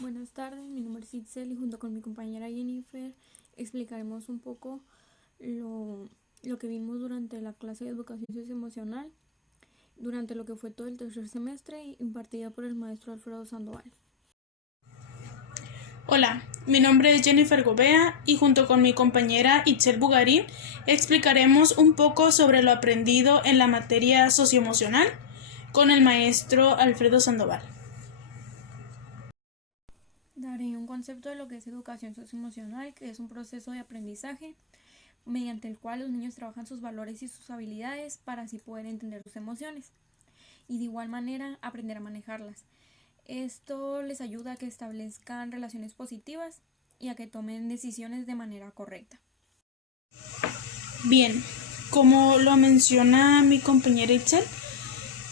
Buenas tardes, mi nombre es Itzel y junto con mi compañera Jennifer explicaremos un poco lo que vimos durante la clase de educación socioemocional, durante lo que fue todo el tercer semestre impartida por el maestro Alfredo Sandoval. Hola, mi nombre es Jennifer Gobea y junto con mi compañera Itzel Bugarín explicaremos un poco sobre lo aprendido en la materia socioemocional con el maestro Alfredo Sandoval. Daré un concepto de lo que es educación socioemocional, que es un proceso de aprendizaje mediante el cual los niños trabajan sus valores y sus habilidades para así poder entender sus emociones y de igual manera aprender a manejarlas. Esto les ayuda a que establezcan relaciones positivas y a que tomen decisiones de manera correcta. Bien, como lo menciona mi compañera Itzel,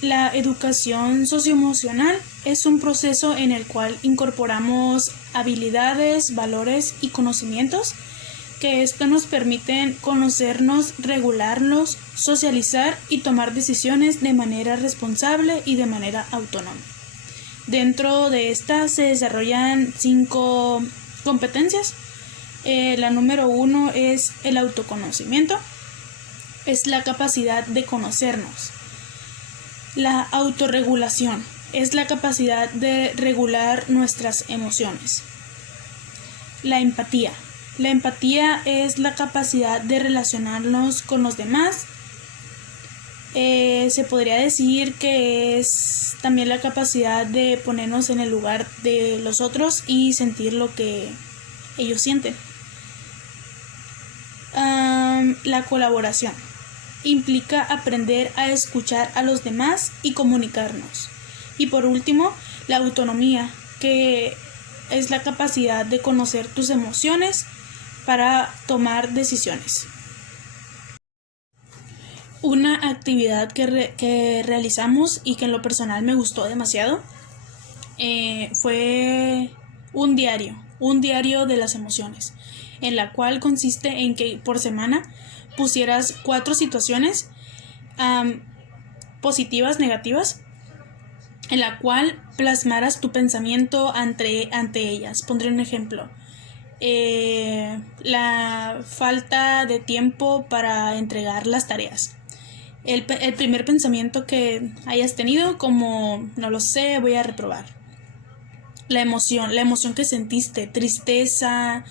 la educación socioemocional es un proceso en el cual incorporamos habilidades, valores y conocimientos que esto nos permiten conocernos, regularnos, socializar y tomar decisiones de manera responsable y de manera autónoma. Dentro de esta se desarrollan 5 competencias. La número 1 es el autoconocimiento, es la capacidad de conocernos. La autorregulación es la capacidad de regular nuestras emociones. La empatía. La empatía es la capacidad de relacionarnos con los demás. Se podría decir que es también la capacidad de ponernos en el lugar de los otros y sentir lo que ellos sienten. La colaboración implica aprender a escuchar a los demás y comunicarnos. Y por último, la autonomía, que es la capacidad de conocer tus emociones para tomar decisiones. Una actividad que realizamos y que en lo personal me gustó demasiado fue un diario de las emociones, en la cual consiste en que por semana pusieras 4 situaciones positivas, negativas, en la cual plasmaras tu pensamiento ante ellas. Pondré un ejemplo. La falta de tiempo para entregar las tareas. El primer pensamiento que hayas tenido, como no lo sé, voy a reprobar. La emoción que sentiste, tristeza,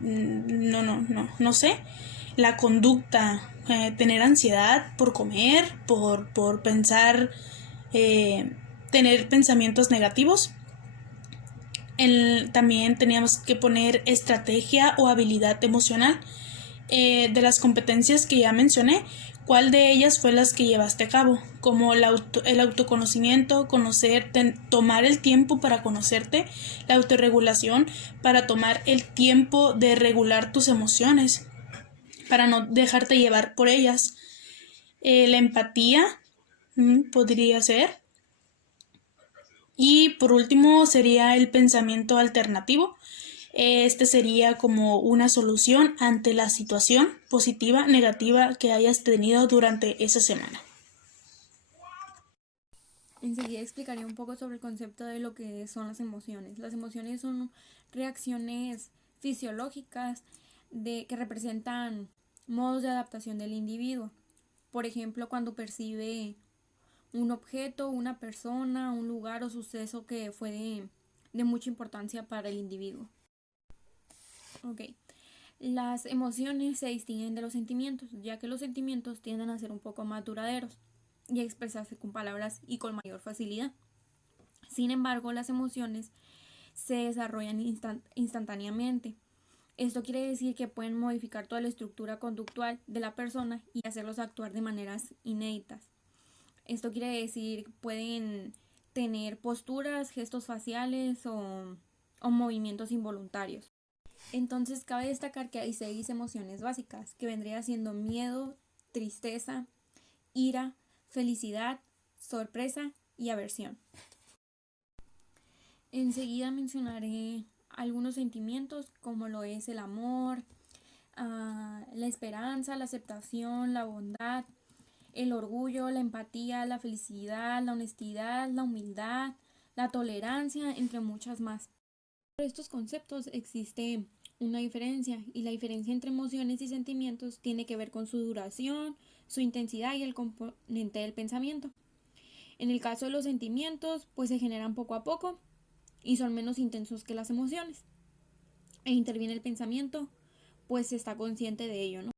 no sé. La conducta, tener ansiedad por comer, por pensar, eh, tener pensamientos negativos. También teníamos que poner estrategia o habilidad emocional. De las competencias que ya mencioné, ¿cuál de ellas fue las que llevaste a cabo? Como el autoconocimiento, tomar el tiempo para conocerte, la autorregulación, para tomar el tiempo de regular tus emociones, para no dejarte llevar por ellas. La empatía podría ser. Y por último sería el pensamiento alternativo. Este sería como una solución ante la situación positiva, negativa que hayas tenido durante esa semana. Enseguida explicaré un poco sobre el concepto de lo que son las emociones. Las emociones son reacciones fisiológicas que representan modos de adaptación del individuo. Por ejemplo, cuando percibe un objeto, una persona, un lugar o suceso que fue de mucha importancia para el individuo. Ok. Las emociones se distinguen de los sentimientos, ya que los sentimientos tienden a ser un poco más duraderos y a expresarse con palabras y con mayor facilidad. Sin embargo, las emociones se desarrollan instantáneamente. Esto quiere decir que pueden modificar toda la estructura conductual de la persona y hacerlos actuar de maneras inéditas. Esto quiere decir que pueden tener posturas, gestos faciales o movimientos involuntarios. Entonces cabe destacar que hay 6 emociones básicas, que vendría siendo miedo, tristeza, ira, felicidad, sorpresa y aversión. Enseguida mencionaré algunos sentimientos como lo es el amor, la esperanza, la aceptación, la bondad, el orgullo, la empatía, la felicidad, la honestidad, la humildad, la tolerancia, entre muchas más. Por estos conceptos existe una diferencia, y la diferencia entre emociones y sentimientos tiene que ver con su duración, su intensidad y el componente del pensamiento. En el caso de los sentimientos, pues se generan poco a poco y son menos intensos que las emociones. E interviene el pensamiento, pues se está consciente de ello, ¿no?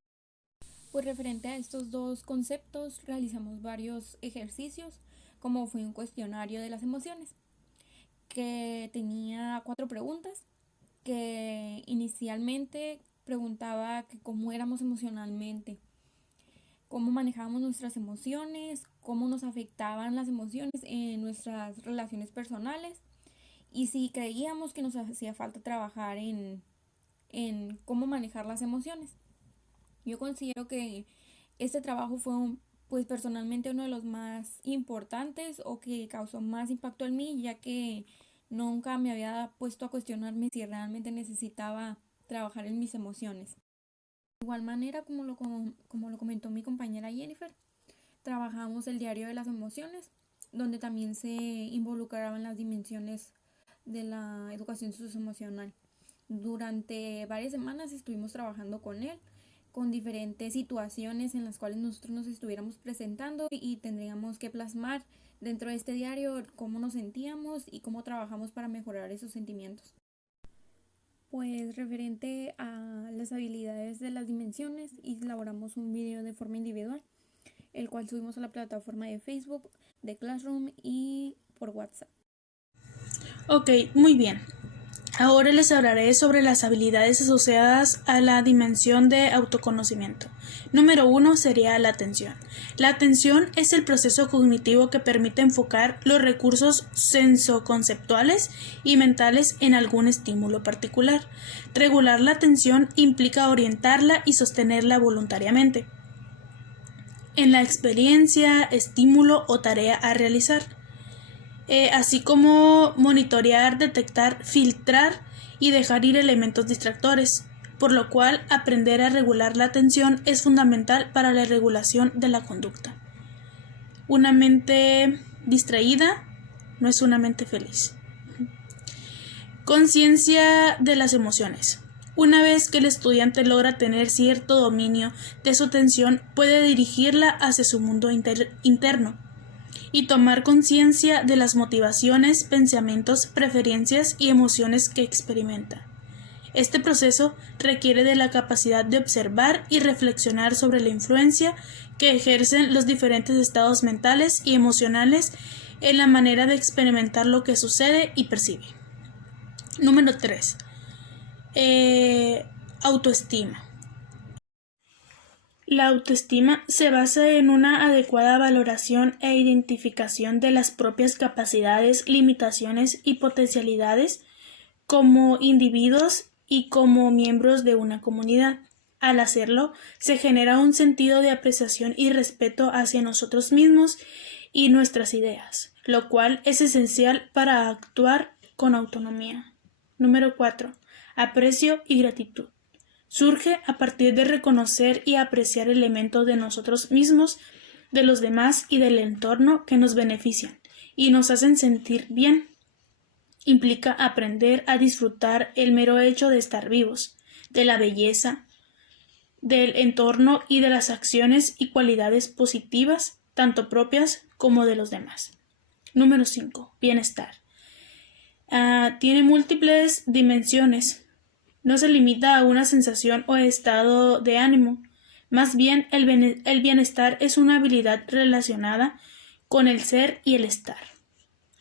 Pues referente a estos dos conceptos, realizamos varios ejercicios, como fue un cuestionario de las emociones, que tenía 4 preguntas, que inicialmente preguntaba que cómo éramos emocionalmente, cómo manejábamos nuestras emociones, cómo nos afectaban las emociones en nuestras relaciones personales y si creíamos que nos hacía falta trabajar en cómo manejar las emociones. Yo considero que este trabajo fue pues personalmente uno de los más importantes o que causó más impacto en mí, ya que nunca me había puesto a cuestionarme si realmente necesitaba trabajar en mis emociones. De igual manera, como lo comentó mi compañera Jennifer, trabajamos el diario de las emociones, donde también se involucraban las dimensiones de la educación socioemocional. Durante varias semanas estuvimos trabajando con él, con diferentes situaciones en las cuales nosotros nos estuviéramos presentando y tendríamos que plasmar dentro de este diario cómo nos sentíamos y cómo trabajamos para mejorar esos sentimientos. Pues referente a las habilidades de las dimensiones, elaboramos un video de forma individual, el cual subimos a la plataforma de Facebook, de Classroom y por WhatsApp. Ok, muy bien. Ahora les hablaré sobre las habilidades asociadas a la dimensión de autoconocimiento. Número 1 sería la atención. La atención es el proceso cognitivo que permite enfocar los recursos sensoconceptuales y mentales en algún estímulo particular. Regular la atención implica orientarla y sostenerla voluntariamente en la experiencia, estímulo o tarea a realizar. Así como monitorear, detectar, filtrar y dejar ir elementos distractores, por lo cual aprender a regular la atención es fundamental para la regulación de la conducta. Una mente distraída no es una mente feliz. Conciencia de las emociones. Una vez que el estudiante logra tener cierto dominio de su atención, puede dirigirla hacia su mundo interno y tomar conciencia de las motivaciones, pensamientos, preferencias y emociones que experimenta. Este proceso requiere de la capacidad de observar y reflexionar sobre la influencia que ejercen los diferentes estados mentales y emocionales en la manera de experimentar lo que sucede y percibe. Número 3. Autoestima. La autoestima se basa en una adecuada valoración e identificación de las propias capacidades, limitaciones y potencialidades como individuos y como miembros de una comunidad. Al hacerlo, se genera un sentido de apreciación y respeto hacia nosotros mismos y nuestras ideas, lo cual es esencial para actuar con autonomía. Número 4. Aprecio y gratitud. Surge a partir de reconocer y apreciar elementos de nosotros mismos, de los demás y del entorno que nos benefician y nos hacen sentir bien. Implica aprender a disfrutar el mero hecho de estar vivos, de la belleza, del entorno y de las acciones y cualidades positivas, tanto propias como de los demás. Número 5. Bienestar. Tiene múltiples dimensiones. No se limita a una sensación o estado de ánimo. Más bien, el bienestar es una habilidad relacionada con el ser y el estar,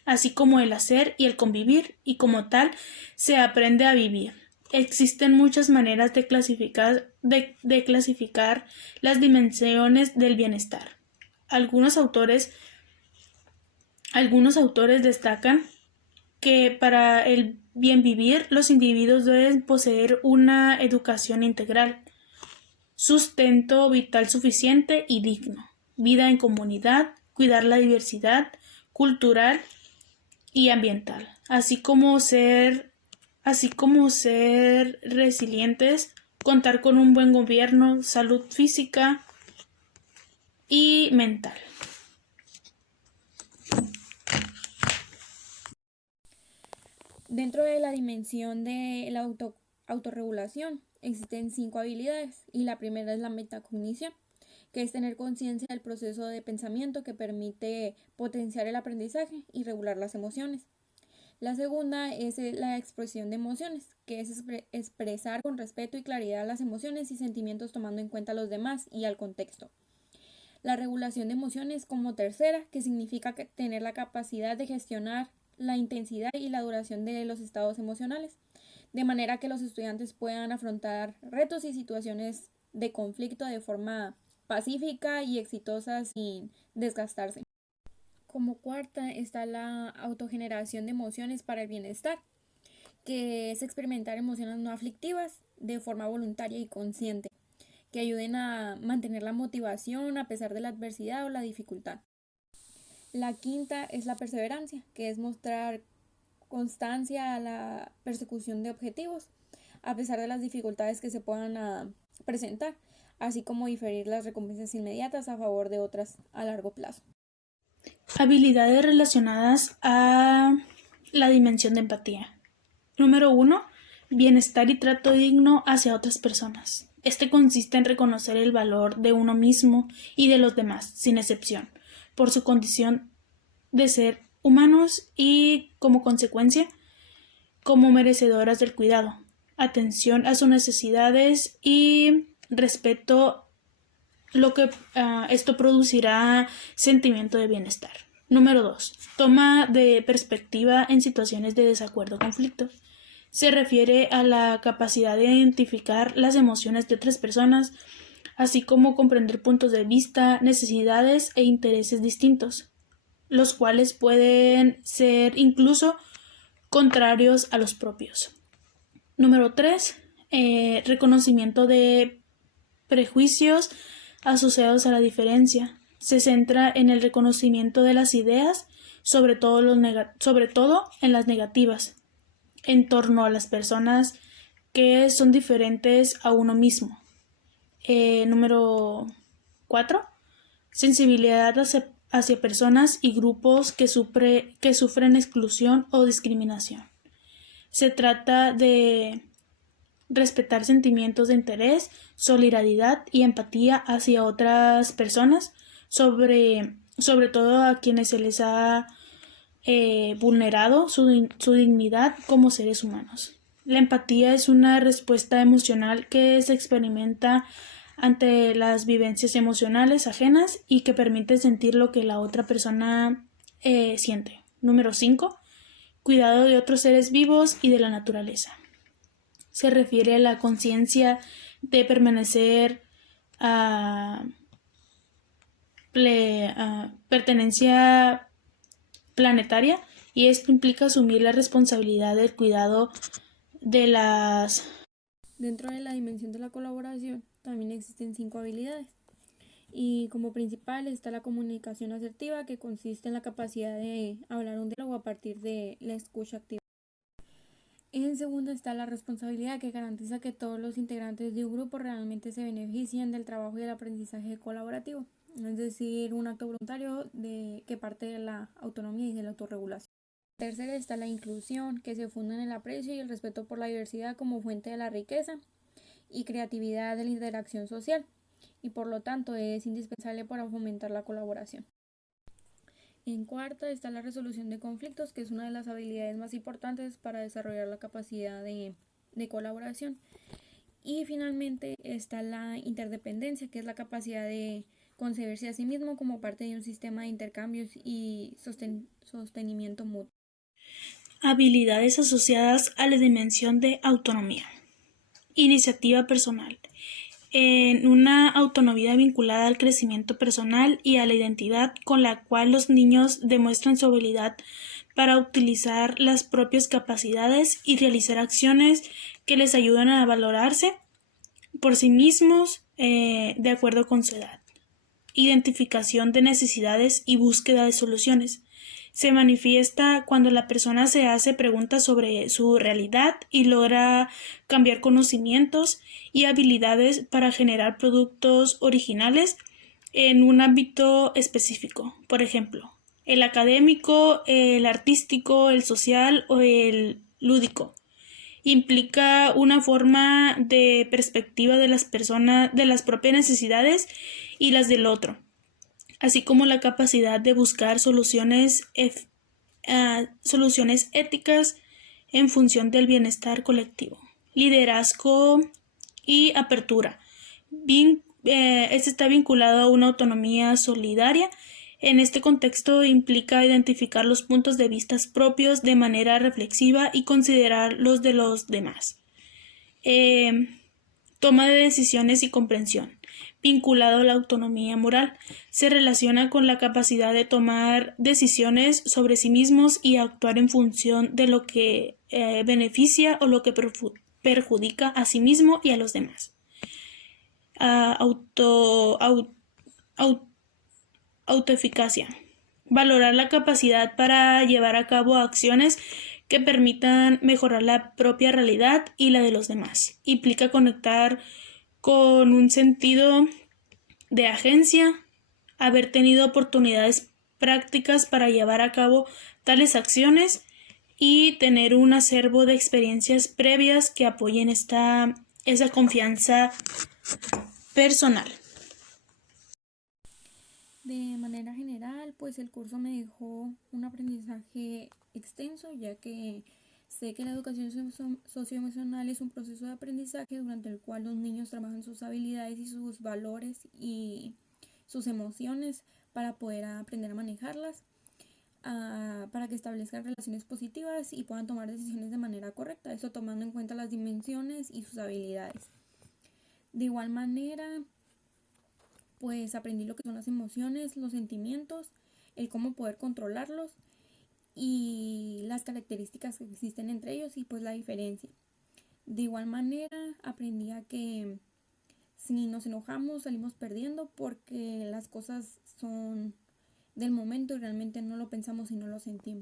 así como el hacer y el convivir, y como tal se aprende a vivir. Existen muchas maneras de clasificar las dimensiones del bienestar. Algunos autores destacan que para el bien vivir los individuos deben poseer una educación integral, sustento vital suficiente y digno, vida en comunidad, cuidar la diversidad cultural y ambiental, así como ser resilientes, contar con un buen gobierno, salud física y mental. Dentro de la dimensión de la autorregulación existen 5 habilidades y la primera es la metacognición, que es tener conciencia del proceso de pensamiento que permite potenciar el aprendizaje y regular las emociones. La segunda es la expresión de emociones, que es expresar con respeto y claridad las emociones y sentimientos tomando en cuenta a los demás y al contexto. La regulación de emociones como tercera, que significa tener la capacidad de gestionar la intensidad y la duración de los estados emocionales, de manera que los estudiantes puedan afrontar retos y situaciones de conflicto de forma pacífica y exitosa sin desgastarse. Como cuarta está la autogeneración de emociones para el bienestar, que es experimentar emociones no aflictivas de forma voluntaria y consciente, que ayuden a mantener la motivación a pesar de la adversidad o la dificultad. La quinta es la perseverancia, que es mostrar constancia a la persecución de objetivos, a pesar de las dificultades que se puedan presentar, así como diferir las recompensas inmediatas a favor de otras a largo plazo. Habilidades relacionadas a la dimensión de empatía. Número 1. Bienestar y trato digno hacia otras personas. Este consiste en reconocer el valor de uno mismo y de los demás, sin excepción, por su condición de ser humanos y, como consecuencia, como merecedoras del cuidado, atención a sus necesidades y respeto, lo que esto producirá sentimiento de bienestar. Número 2. Toma de perspectiva en situaciones de desacuerdo o conflicto. Se refiere a la capacidad de identificar las emociones de otras personas, así como comprender puntos de vista, necesidades e intereses distintos, los cuales pueden ser incluso contrarios a los propios. Número 3. Reconocimiento de prejuicios asociados a la diferencia. Se centra en el reconocimiento de las ideas, sobre todo en las negativas, en torno a las personas que son diferentes a uno mismo. Número 4. Sensibilidad hacia personas y grupos que sufren exclusión o discriminación. Se trata de respetar sentimientos de interés, solidaridad y empatía hacia otras personas, sobre todo a quienes se les ha vulnerado su dignidad como seres humanos. La empatía es una respuesta emocional que se experimenta ante las vivencias emocionales ajenas y que permite sentir lo que la otra persona siente. Número 5. Cuidado de otros seres vivos y de la naturaleza. Se refiere a la conciencia de permanecer a pertenencia planetaria, y esto implica asumir la responsabilidad del cuidado de las... Dentro de la dimensión de la colaboración también existen 5 habilidades y como principal está la comunicación asertiva, que consiste en la capacidad de hablar un diálogo a partir de la escucha activa. En segundo está la responsabilidad, que garantiza que todos los integrantes de un grupo realmente se beneficien del trabajo y del aprendizaje colaborativo, es decir, un acto voluntario que parte de la autonomía y de la autorregulación. Tercera está la inclusión, que se funda en el aprecio y el respeto por la diversidad como fuente de la riqueza y creatividad de la interacción social, y por lo tanto es indispensable para fomentar la colaboración. En cuarta está la resolución de conflictos, que es una de las habilidades más importantes para desarrollar la capacidad de colaboración. Y finalmente está la interdependencia, que es la capacidad de concebirse a sí mismo como parte de un sistema de intercambios y sostenimiento mutuo. Habilidades asociadas a la dimensión de autonomía. Iniciativa personal. En una autonomía vinculada al crecimiento personal y a la identidad, con la cual los niños demuestran su habilidad para utilizar las propias capacidades y realizar acciones que les ayudan a valorarse por sí mismos de acuerdo con su edad. Identificación de necesidades y búsqueda de soluciones. Se manifiesta cuando la persona se hace preguntas sobre su realidad y logra cambiar conocimientos y habilidades para generar productos originales en un ámbito específico. Por ejemplo, el académico, el artístico, el social o el lúdico. Implica una forma de perspectiva de las personas, de las propias necesidades y las del otro, así como la capacidad de buscar soluciones éticas en función del bienestar colectivo. Liderazgo y apertura. Este está vinculado a una autonomía solidaria. En este contexto implica identificar los puntos de vista propios de manera reflexiva y considerar los de los demás. Toma de decisiones y comprensión. Vinculado a la autonomía moral, se relaciona con la capacidad de tomar decisiones sobre sí mismos y actuar en función de lo que beneficia o lo que perjudica a sí mismo y a los demás. Autoeficacia. Valorar la capacidad para llevar a cabo acciones que permitan mejorar la propia realidad y la de los demás. Implica conectar con un sentido de agencia, haber tenido oportunidades prácticas para llevar a cabo tales acciones y tener un acervo de experiencias previas que apoyen esa confianza personal. De manera general, pues el curso me dejó un aprendizaje extenso, ya que sé que la educación socioemocional es un proceso de aprendizaje durante el cual los niños trabajan sus habilidades y sus valores y sus emociones para poder aprender a manejarlas, para que establezcan relaciones positivas y puedan tomar decisiones de manera correcta, eso tomando en cuenta las dimensiones y sus habilidades. De igual manera, pues aprendí lo que son las emociones, los sentimientos, el cómo poder controlarlos y las características que existen entre ellos y pues la diferencia. De igual manera aprendí a que si nos enojamos salimos perdiendo porque las cosas son del momento y realmente no lo pensamos y no lo sentimos.